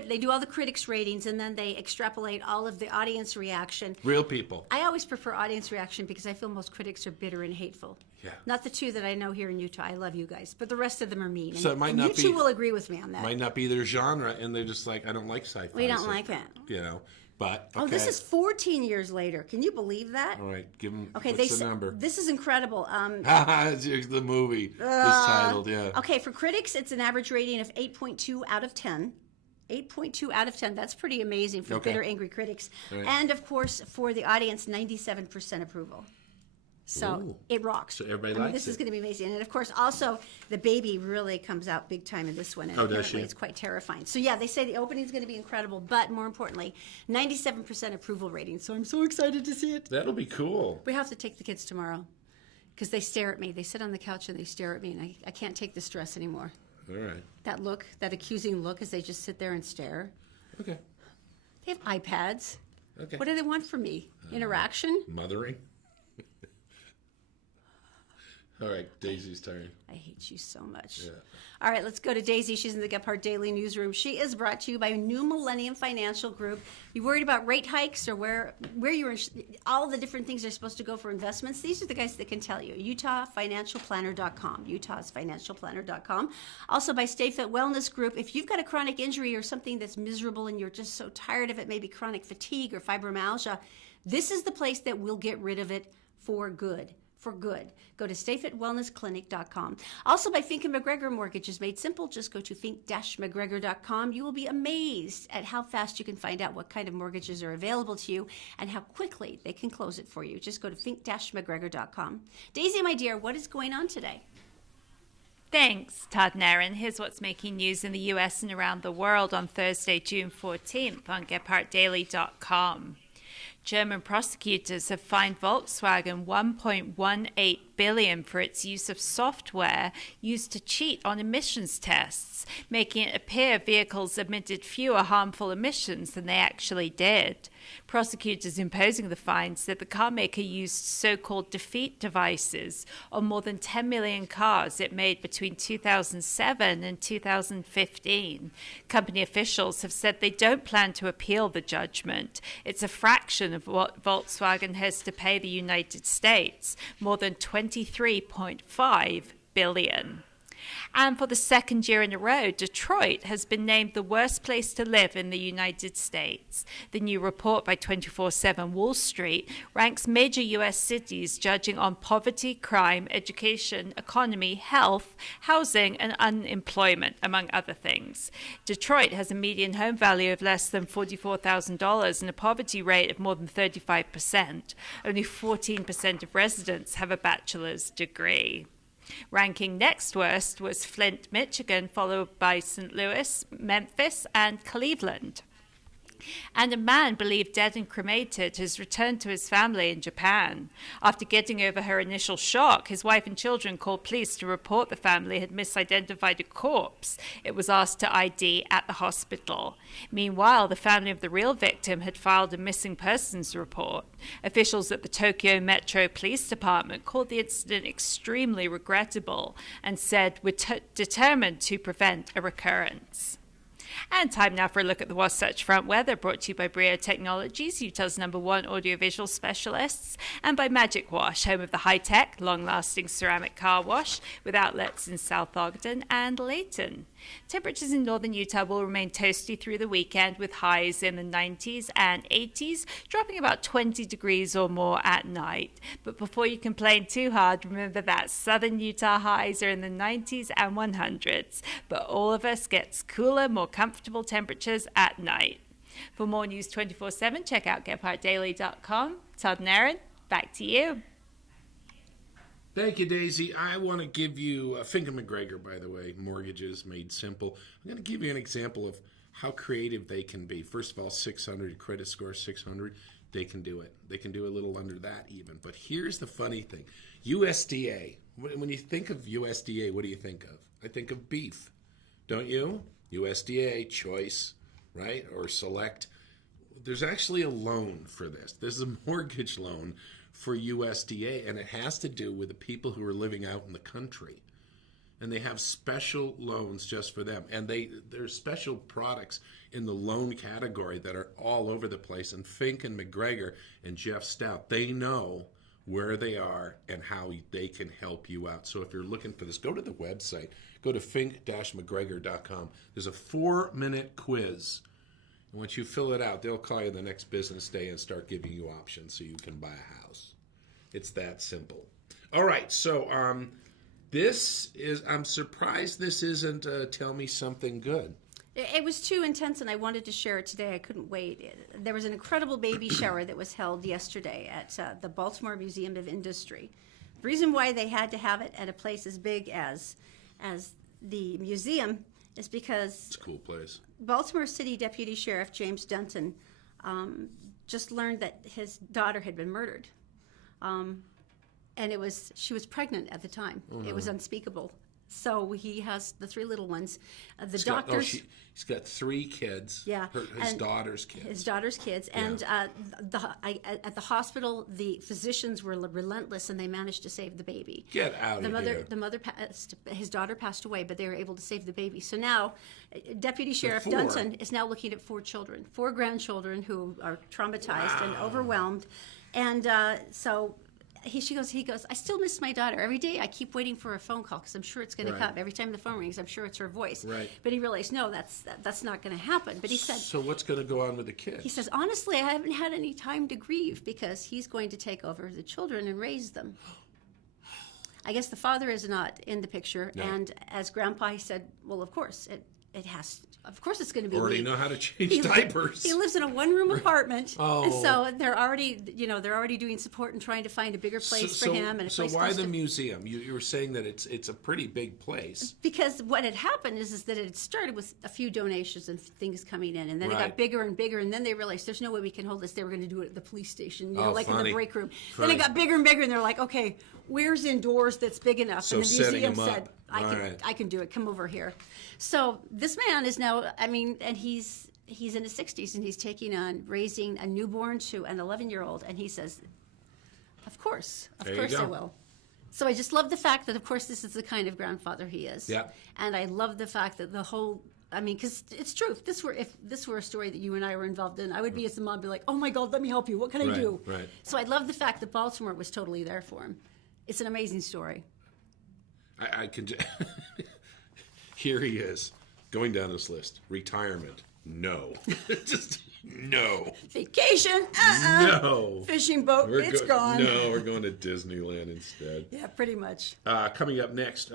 they do all the critics ratings, and then they extrapolate all of the audience reaction. Real people. I always prefer audience reaction because I feel most critics are bitter and hateful. Yeah. Not the 2 that I know here in Utah. I love you guys, but the rest of them are mean. So it might and not you be- two will agree with me on that. Might not be their genre, and they're just like, I don't like sci-fi. We don't so, like it. You know, but okay. Oh, this is 14 years later. Can you believe that? All right, give them. Okay, what's the number? This is incredible. It's the movie. It's titled, yeah. Okay, for critics, it's an average rating of 8.2 out of 10. 8.2 out of 10. That's pretty amazing for Okay. bitter, angry critics. Right. And of course, for the audience, 97% approval. So Ooh. it rocks. So everybody I mean, likes this is it. going to be amazing. And of course, also the baby really comes out big time in this one. And Oh, does apparently she? it's quite terrifying. So yeah, they say the opening is going to be incredible, but more importantly, 97% approval rating. So I'm so excited to see it. That'll be cool. We have to take the kids tomorrow because they stare at me. They sit on the couch and they stare at me, and I can't take the stress anymore. All right. That look, that accusing look as they just sit there and stare. Okay. They have iPads. Okay. What do they want from me? Interaction? Mothering. All right, Daisy's turn. I hate you so much. Yeah. All right, let's go to Daisy. She's in the Gephardt Daily Newsroom. She is brought to you by New Millennium Financial Group. You worried about rate hikes or where you're all the different things they're supposed to go for investments? These are the guys that can tell you. UtahFinancialPlanner.com. UtahsFinancialPlanner.com. Also by Stay Fit Wellness Group. If you've got a chronic injury or something that's miserable and you're just so tired of it, maybe chronic fatigue or fibromyalgia, this is the place that will get rid of it for good. for good. Go to stayfitwellnessclinic.com. Also by Fink & McGregor Mortgages Made Simple. Just go to fink-mcgregor.com. You will be amazed at how fast you can find out what kind of mortgages are available to you and how quickly they can close it for you. Just go to fink-mcgregor.com. Daisy, my dear, what is going on today? Thanks, Todd and Erin. Here's what's making news in the US and around the world on Thursday, June 14th on GephartDaily.com. German prosecutors have fined Volkswagen $1.18 billion for its use of software used to cheat on emissions tests, making it appear vehicles emitted fewer harmful emissions than they actually did. Prosecutors imposing the fine said the carmaker used so-called defeat devices on more than 10 million cars it made between 2007 and 2015. Company officials have said they don't plan to appeal the judgment. It's a fraction of what Volkswagen has to pay the United States, more than $23.5 billion. And for the second year in a row, Detroit has been named the worst place to live in the United States. The new report by 24/7 Wall Street ranks major U.S. cities judging on poverty, crime, education, economy, health, housing, and unemployment, among other things. Detroit has a median home value of less than $44,000 and a poverty rate of more than 35%. Only 14% of residents have a bachelor's degree. Ranking next worst was Flint, Michigan, followed by St. Louis, Memphis, and Cleveland. And a man believed dead and cremated has returned to his family in Japan. After getting over her initial shock, his wife and children called police to report the family had misidentified a corpse it was asked to ID at the hospital. Meanwhile, the family of the real victim had filed a missing persons report. Officials at the Tokyo Metro Police Department called the incident extremely regrettable and said we're determined to prevent a recurrence. And time now for a look at the Wasatch Front weather, brought to you by Brio Technologies, Utah's #1 audiovisual specialists, and by Magic Wash, home of the high-tech, long-lasting ceramic car wash with outlets in South Ogden and Layton. Temperatures in northern Utah will remain toasty through the weekend with highs in the 90s and 80s, dropping about 20 degrees or more at night. But before you complain too hard, remember that southern Utah highs are in the 90s and 100s. But all of us gets cooler, more comfortable temperatures at night. For more news 24/7, check out GephartDaily.com. Todd and Erin, back to you. Thank you, Daisy. I want to give you Fink & McGregor, by the way, Mortgages Made Simple. I'm going to give you an example of how creative they can be. First of all, 600, credit score 600, they can do it. They can do a little under that even. But here's the funny thing. USDA, when you think of USDA, what do you think of? I think of beef, don't you? USDA, choice, right, or select. There's actually a loan for this. This is a mortgage loan for USDA, and it has to do with the people who are living out in the country. And they have special loans just for them. And there's special products in the loan category that are all over the place. And Fink & McGregor and Jeff Stout, they know where they are and how they can help you out. So if you're looking for this, go to the website. Go to fink-mcgregor.com. There's a 4-minute quiz. And once you fill it out, they'll call you the next business day and start giving you options so you can buy a house. It's that simple. All right, so I'm surprised this isn't Tell Me Something Good. It was too intense, and I wanted to share it today. I couldn't wait. There was an incredible baby shower that was held yesterday at the Baltimore Museum of Industry. The reason why they had to have it at a place as big as the museum is because It's a cool place. Baltimore City Deputy Sheriff James Dunton just learned that his daughter had been murdered. And she was pregnant at the time. Oh, no. It was unspeakable. So he has the 3 little ones. He's got 3 kids. Yeah. His daughter's kids. His daughter's kids. Yeah. And at the hospital, the physicians were relentless, and they managed to save the baby. Get out of here. The mother passed. His daughter passed away, but they were able to save the baby. So now, Deputy Sheriff Dunton is now looking at 4 children, 4 grandchildren who are traumatized and overwhelmed. And so he goes, I still miss my daughter. Every day I keep waiting for a phone call because I'm sure it's going to come. Every time the phone rings, I'm sure it's her voice. Right. But he realized, no, that's not going to happen. But he said... So what's going to go on with the kids? He says, honestly, I haven't had any time to grieve because he's going to take over the children and raise them. I guess the father is not in the picture. No. And as Grandpa, he said, well, of course, it has. Of course, it's going to be. Already me. know how to change diapers. He lives in a one-room apartment, Oh. so they're already doing support and trying to find a bigger place for him. And a place why close the to- museum? You were saying that it's a pretty big place. Because what had happened is that it had started with a few donations and things coming in, and then it Right. got bigger and bigger, and then they realized there's no way we can hold this. They were going to do it at the police station, Oh, like in funny. the break room. Funny. Then it got bigger and bigger, and they're like, okay, where's indoors that's big enough? So and the setting museum them up. said, Right. I can do it. Come over here. So this man is now, and he's in his 60s, and he's taking on raising a newborn to an 11-year-old, and he says, of course There you I go. will. So I just love the fact that, of course, this is the kind of grandfather he is. Yeah. And I love the fact that the whole, because it's true. If this were a story that you and I were involved in, I would be as a mom, be like, oh my God, let me help you. What can I Right, do? right. So I love the fact that Baltimore was totally there for him. It's an amazing story. I can. Here he is, going down this list. Retirement, no. Just no. Vacation, No. Fishing boat, it's gone. No, we're going to Disneyland instead. Yeah, pretty much. Coming up next,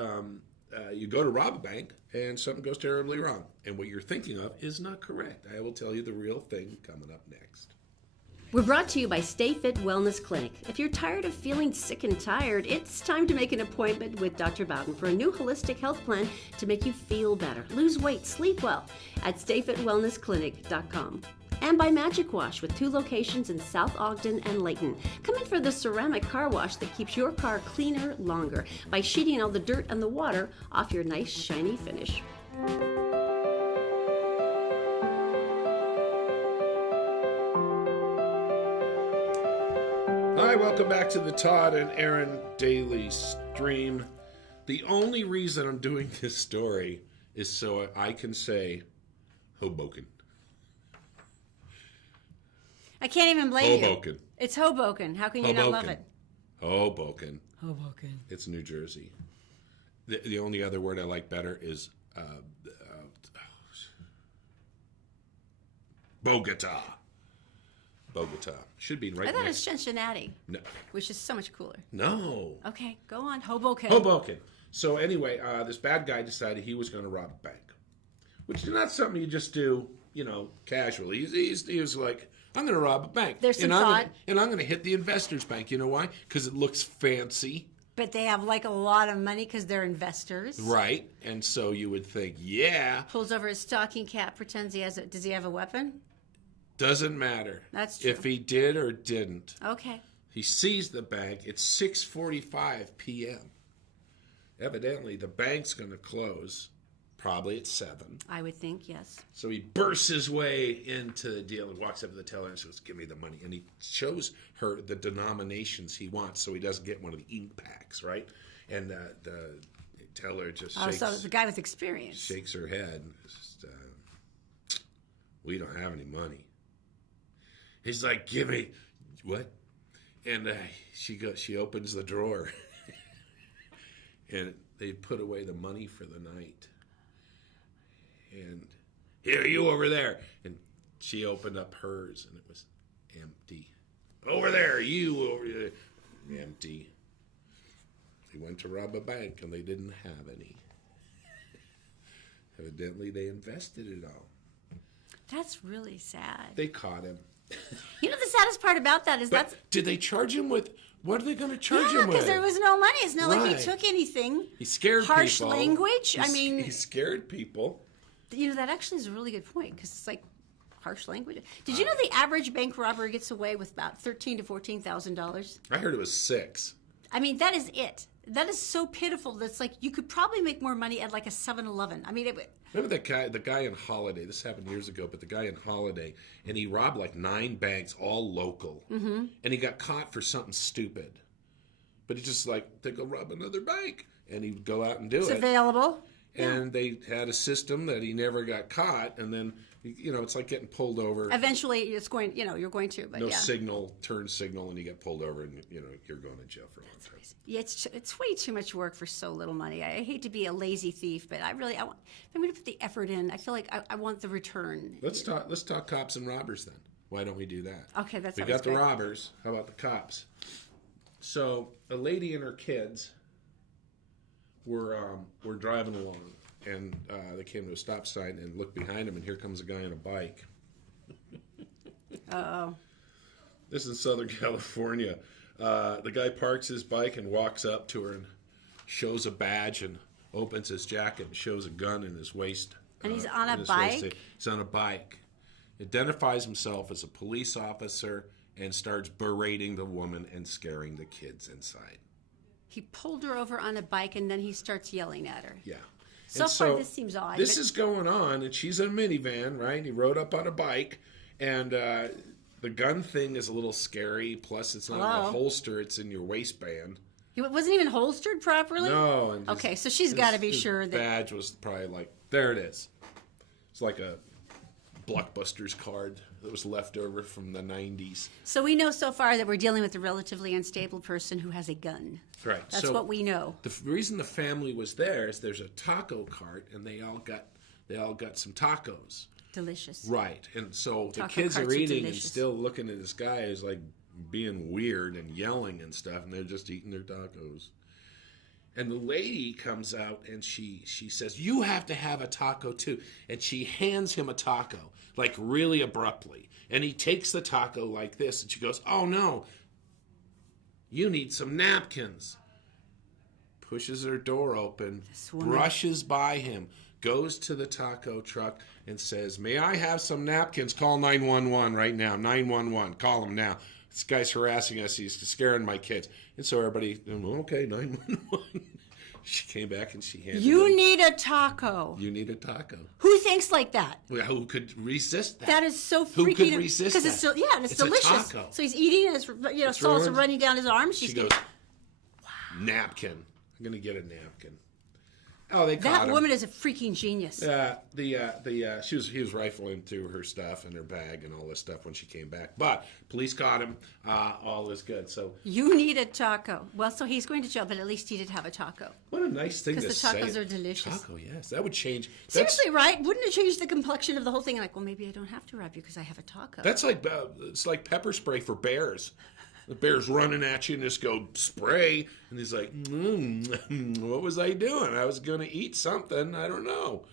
you go to rob a bank and something goes terribly wrong. And what you're thinking of is not correct. I will tell you the real thing coming up next. We're brought to you by Stay Fit Wellness Clinic. If you're tired of feeling sick and tired, it's time to make an appointment with Dr. Bowden for a new holistic health plan to make you feel better, lose weight, sleep well at StayFitWellnessClinic.com. And by Magic Wash with 2 locations in South Ogden and Layton. Come in for the ceramic car wash that keeps your car cleaner longer by sheeting all the dirt and the water off your nice shiny finish. Hi, welcome back to the Todd and Erin Daily Stream. The only reason I'm doing this story is so I can say Hoboken. I can't even blame you. Hoboken. It's Hoboken. How can you not love it? Hoboken. Hoboken. It's New Jersey. The only other word I like better is Bogota. Bogota. Should be right I thought it was next. Cincinnati, No. which is so much cooler. No. Okay, go on. Hoboken. Hoboken. So anyway, this bad guy decided he was going to rob a bank, which is not something you just do, casually. He was like, I'm going to rob a bank. There's some and thought. I'm going to hit the investors bank. You know why? Because it looks fancy. But they have like a lot of money because they're investors. Right. And so you would think, yeah, Pulls over his stocking cap, pretends he has does he have a weapon? doesn't matter. That's true. If he did or didn't. Okay. He seized the bank. It's 6:45 p.m. Evidently, the bank's going to close probably at 7. I would think, yes. So he bursts his way into the deal and walks up to the teller and says, give me the money. And he shows her the denominations he wants so he doesn't get one of the ink packs, right? And the teller just Oh, shakes, so the guy with experience. shakes her head. And says, we don't have any money. He's like, give me, what? And she opens the drawer. And they put away the money for the night. And here, you over there. And she opened up hers, and it was empty. Over there, you over there. Empty. They went to rob a bank, and they didn't have any. Evidently, they invested it all. That's really sad. They caught him. You know the saddest part about that is But did they charge him with, what are they going to charge him with? because there was no money. It's not like Right. he took anything. He scared Harsh people. language? He scared people. That actually is a really good point because it's like harsh language. Did you know the average bank robber gets away with about $13,000 to $14,000? I heard it was 6. I mean, that is it. That is so pitiful. That's like you could probably make more money at like a 7-Eleven. I mean, Remember the guy in Holiday? This happened years ago, but the guy in Holiday, and he robbed like 9 banks, all local. Mm-hmm. And he got caught for something stupid. But he just like, they go rob another bank. And he'd go out and do it's it. available. And they had a system that he never got caught. And then, it's like getting pulled over. Eventually, it's going. You're going to. But No yeah, turn signal, and you get pulled over, and you're going to jail for a long time. yeah, it's way too much work for so little money. I hate to be a lazy thief, but I want. If I'm going to put the effort in, I feel like I want the return. Let's talk cops and robbers then. Why don't we do that? Okay, that's we got the robbers. How about the cops? So a lady and her kids we're driving along, and they came to a stop sign and looked behind him, and here comes a guy on a bike. Uh-oh. This is Southern California. The guy parks his bike and walks up to her and shows a badge and opens his jacket and shows a gun in his waist. And he's on a bike? He's on a bike. Identifies himself as a police officer and starts berating the woman and scaring the kids inside. He pulled her over on a bike, and then he starts yelling at her. Yeah. So far, this seems odd. This is going on, and she's in a minivan, right? He rode up on a bike, and the gun thing is a little scary. Plus, it's not in a holster; it's in your waistband. It wasn't even holstered properly? No. And okay, so she's got to be sure that... The badge was probably like, there it is. It's like a Blockbuster's card that was left over from the 90s. So we know so far that we're dealing with a relatively unstable person who has a gun. Right. That's what we know. The reason the family was there is there's a taco cart, and they all got some tacos. Delicious. Right. And so the Taco kids are carts are eating and delicious. still looking at this guy who's like being weird and yelling and stuff, and they're just eating their tacos. And the lady comes out and she says, "You have to have a taco too." And she hands him a taco, like really abruptly. And he takes the taco like this, and she goes, "Oh no, you need some napkins." Pushes her door open, brushes by him, goes to the taco truck and says, "May I have some napkins? Call 911 right now. 911, call them now. This guy's harassing us. He's scaring my kids." And so everybody, okay, 911. She came back and she handed You him, need a taco. You need a taco. Who thinks like that? Well, who could resist that? That is so freaking... Who could resist that? Because it's a delicious. taco. So he's eating and it's salsa running down his arm. She goes, napkin. I'm going to get a napkin. Oh, they caught That him. woman is a freaking genius. He was rifling through her stuff and her bag and all this stuff when she came back. But police caught him. All is good. So You need a taco. Well, so he's going to jail, but at least he did have a taco. what a nice thing to say. Because the tacos are delicious. Taco, yes, that would change. Seriously, right? Wouldn't it change the complexion of the whole thing? Like, well, maybe I don't have to rob you because I have a taco. That's like it's like pepper spray for bears. The bear's running at you and just go spray, and he's like, "What was I doing? I was going to eat something. I don't know."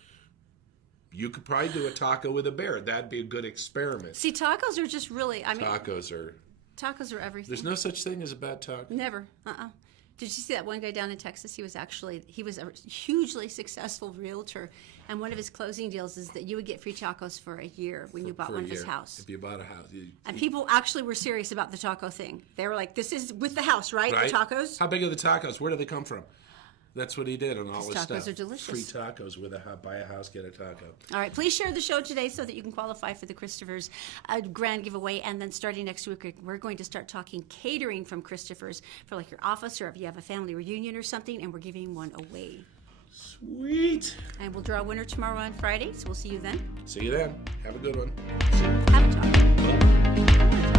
You could probably do a taco with a bear. That'd be a good experiment. See, tacos are just really, Tacos are everything. There's no such thing as a bad taco. Never. Did you see that one guy down in Texas? He was a hugely successful realtor, and one of his closing deals is that you would get free tacos for a year when you bought For one a of his year. house. If you bought a house. And people actually were serious about the taco thing. They were like, "This is with the house, right? Right? The tacos." How big are the tacos? Where do they come from? That's what he did on all His his tacos stuff. are delicious. Free tacos with buy a house, get a taco. All right, please share the show today so that you can qualify for the Christopher's grand giveaway. And then starting next week, we're going to start talking catering from Christopher's for like your office or if you have a family reunion or something, and we're giving one away. Sweet. And we'll draw a winner tomorrow on Friday, so we'll see you then. See you then. Have a good one. Have a taco.